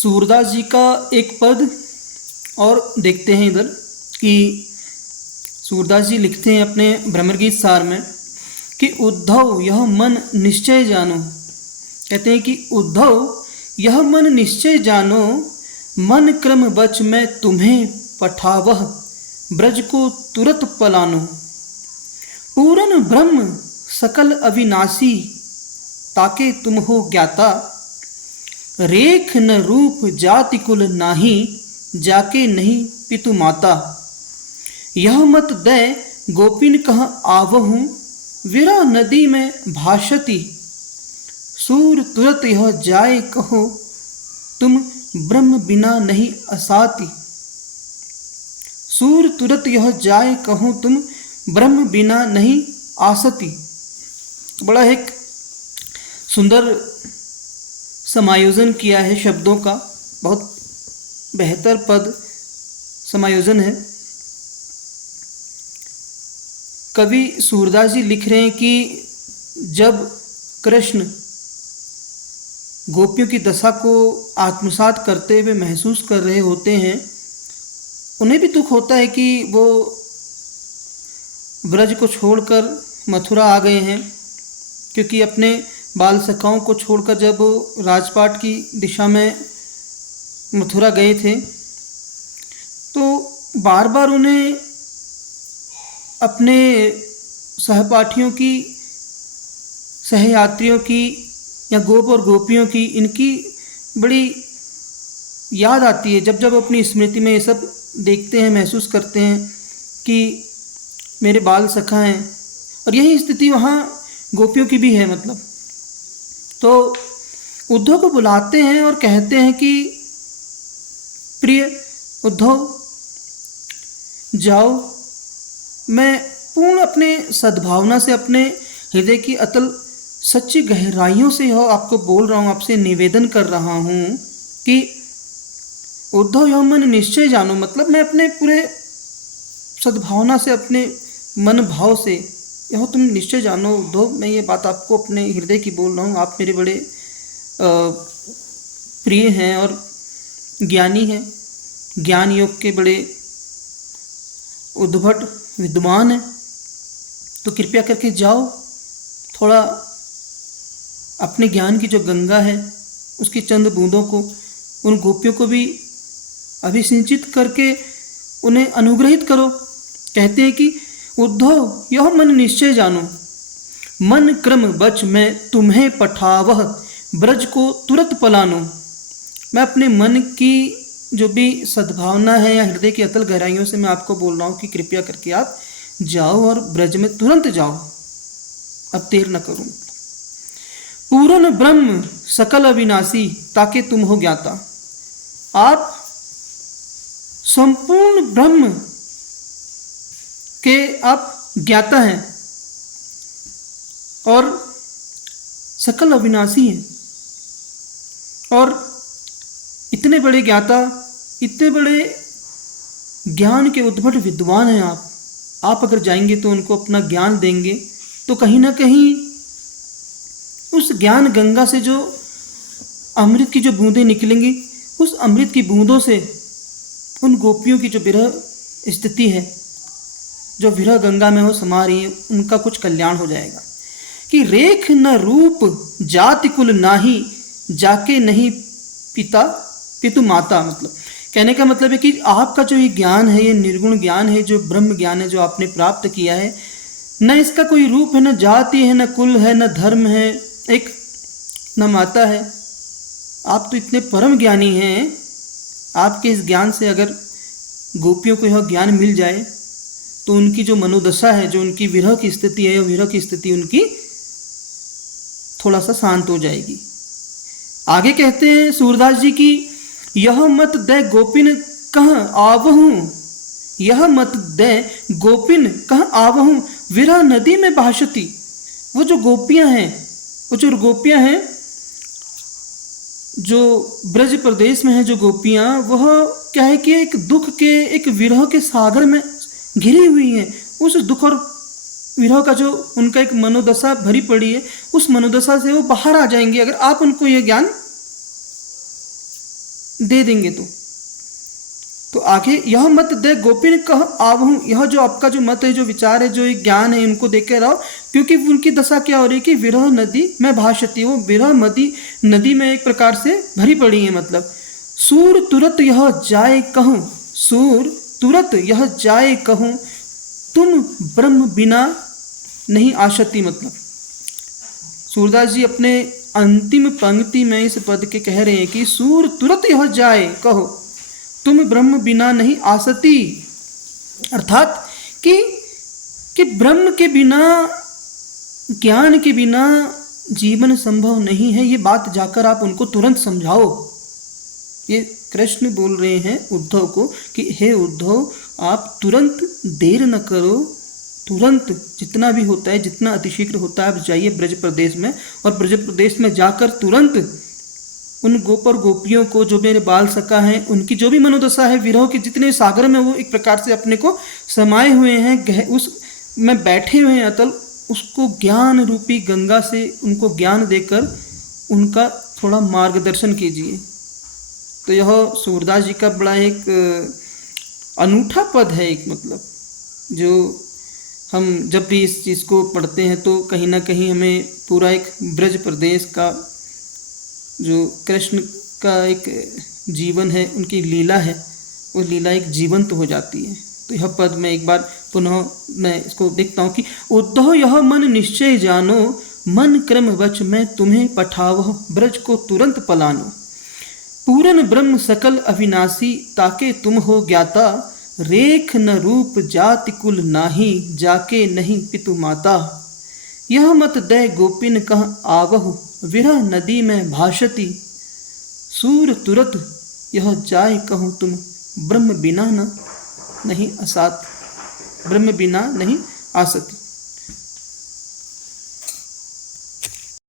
सूरदास जी का एक पद और देखते हैं इधर कि सूरदास जी लिखते हैं अपने भ्रमरगीत सार में कि उद्धव यह मन निश्चय जानो। कहते हैं कि उद्धव यह मन निश्चय जानो, मन क्रम बच मैं तुम्हें पठावह, ब्रज को तुरत पलानो। पूरन ब्रह्म सकल अविनाशी, ताके तुम हो ज्ञाता। रेख न रूप जाति कुल नाही, जाके नहीं पितु माता। यह मत दे गोपिन कह आवहूँ, विरह नदी में भाषती। सूर तुरत यह जाए कहो, तुम ब्रह्म बिना नहीं असाती। सूर तुरत यह जाए कहो, तुम ब्रह्म बिना नहीं आसती। बड़ा एक सुंदर समायोजन किया है शब्दों का, बहुत बेहतर पद समायोजन है। कवि सूरदास जी लिख रहे हैं कि जब कृष्ण गोपियों की दशा को आत्मसात करते हुए महसूस कर रहे होते हैं, उन्हें भी दुख होता है कि वो ब्रज को छोड़कर मथुरा आ गए हैं, क्योंकि अपने बाल सखाओं को छोड़कर जब राजपाट की दिशा में मथुरा गए थे तो बार बार उन्हें अपने सहपाठियों की, सहयात्रियों की या गोप और गोपियों की, इनकी बड़ी याद आती है। जब जब अपनी स्मृति में ये सब देखते हैं, महसूस करते हैं कि मेरे बाल सखा हैं, और यही स्थिति वहाँ गोपियों की भी है। मतलब तो उद्धव को बुलाते हैं और कहते हैं कि प्रिय उद्धव जाओ, मैं पूर्ण अपने सद्भावना से, अपने हृदय की अतल सच्ची गहराइयों से यह आपको बोल रहा हूँ, आपसे निवेदन कर रहा हूँ कि उद्धव यह मन निश्चय जानो। मतलब मैं अपने पूरे सद्भावना से, अपने मन भाव से यह तुम निश्चय जानो उद्धव, मैं ये बात आपको अपने हृदय की बोल रहा हूँ। आप मेरे बड़े प्रिय हैं और ज्ञानी हैं, ज्ञान योग के बड़े उद्भट विद्वान हैं, तो कृपया करके जाओ, थोड़ा अपने ज्ञान की जो गंगा है उसकी चंद बूंदों को उन गोपियों को भी अभिसिंचित करके उन्हें अनुग्रहित करो। कहते हैं कि उद्धव यह मन निश्चय जानो, मन क्रम बच मैं तुम्हें पठावह, ब्रज को तुरत पलानो। मैं अपने मन की जो भी सद्भावना है या हृदय की अतल गहराइयों से मैं आपको बोल रहा हूँ कि कृपया करके आप जाओ और ब्रज में तुरंत जाओ, अब देर न करूँ। पूर्ण ब्रह्म सकल अविनाशी, ताके तुम हो ज्ञाता। आप संपूर्ण ब्रह्म के आप ज्ञाता हैं और सकल अविनाशी हैं, और इतने बड़े ज्ञाता, इतने बड़े ज्ञान के उद्भट विद्वान हैं आप अगर जाएंगे तो उनको अपना ज्ञान देंगे तो कहीं ना कहीं उस ज्ञान गंगा से जो अमृत की जो बूंदें निकलेंगी, उस अमृत की बूंदों से उन गोपियों की जो विरह स्थिति है, जो विरह गंगा में वो समा रही है, उनका कुछ कल्याण हो जाएगा। कि रेख न रूप जाति कुल नाही, जाके नहीं पिता पितु माता। मतलब कहने का मतलब है कि आपका जो ये ज्ञान है, ये निर्गुण ज्ञान है, जो ब्रह्म ज्ञान है जो आपने प्राप्त किया है, न इसका कोई रूप है, न जाति है, न कुल है, न धर्म है, एक न माता है। आप तो इतने परम ज्ञानी हैं, आपके इस ज्ञान से अगर गोपियों को यह ज्ञान मिल जाए तो उनकी जो मनोदशा है, जो उनकी विरह की स्थिति है, विरह की स्थिति उनकी थोड़ा सा शांत हो जाएगी। आगे कहते हैं सूरदास जी की यह मत दे गोपिन कह आवहूँ, यह मत दे गोपिन कह आवहूँ, विरह नदी में भाषती। वो जो गोपियाँ हैं, जो ब्रज प्रदेश में है जो गोपियाँ, वह क्या है कि एक दुख के, एक विरह के सागर में घिरी हुई हैं। उस दुख और विरह का जो उनका एक मनोदशा भरी पड़ी है, उस मनोदशा से वो बाहर आ जाएंगे अगर आप उनको ये ज्ञान दे देंगे तो आगे यह मत दे गोपिन कह आवहूँ, यह जो आपका जो मत है, जो विचार है, जो एक ज्ञान है, इनको देके रहो, क्योंकि उनकी दशा क्या हो रही है कि विरह नदी में भाषती, वो विरह नदी में एक प्रकार से भरी पड़ी है। मतलब सूर तुरत यह जाए कहूँ, सूर तुरत यह जाए कहूँ, तुम ब्रह्म बिना नहीं आशती। मतलब सूरदास जी अपने अंतिम पंक्ति में इस पद के कह रहे हैं कि सूर तुरत यह जाए कहो, तुम ब्रह्म बिना नहीं आसती। अर्थात कि ब्रह्म के बिना, ज्ञान के बिना जीवन संभव नहीं है। ये बात जाकर आप उनको तुरंत समझाओ। ये कृष्ण बोल रहे हैं उद्धव को कि हे उद्धव, आप तुरंत देर न करो, तुरंत जितना भी होता है, जितना अतिशीघ्र होता है, आप जाइए ब्रज प्रदेश में, और ब्रज प्रदेश में जाकर तुरंत उन गोप और गोपियों को, जो मेरे बाल सखा हैं, उनकी जो भी मनोदशा है, विरह के जितने सागर में वो एक प्रकार से अपने को समाये हुए हैं, उस में बैठे हुए हैं अतल, उसको ज्ञान रूपी गंगा से उनको ज्ञान देकर उनका थोड़ा मार्गदर्शन कीजिए। तो यह सूरदास जी का बड़ा एक अनूठा पद है। एक मतलब जो हम जब भी इस चीज़ को पढ़ते हैं तो कहीं ना कहीं हमें पूरा एक ब्रज प्रदेश का, जो कृष्ण का एक जीवन है, उनकी लीला है, वो लीला एक जीवंत हो जाती है। तो यह पद में एक बार पुनः मैं इसको देखता हूँ कि उद्धव यह मन निश्चय जानो, मन क्रम वच मैं तुम्हें पठावह, ब्रज को तुरंत पलानो। पूरन ब्रह्म सकल अविनाशी, ताके तुम हो ज्ञाता, रेख न रूप जाति कुल नाही, जाके नहीं पितु माता। यह मत दय गोपिन कह आवहु, विरह नदी में भाषती, सूर तुरत यह जाय कहूँ तुम ब्रह्म बिना न नहीं असात, ब्रह्म बिना नहीं आसती।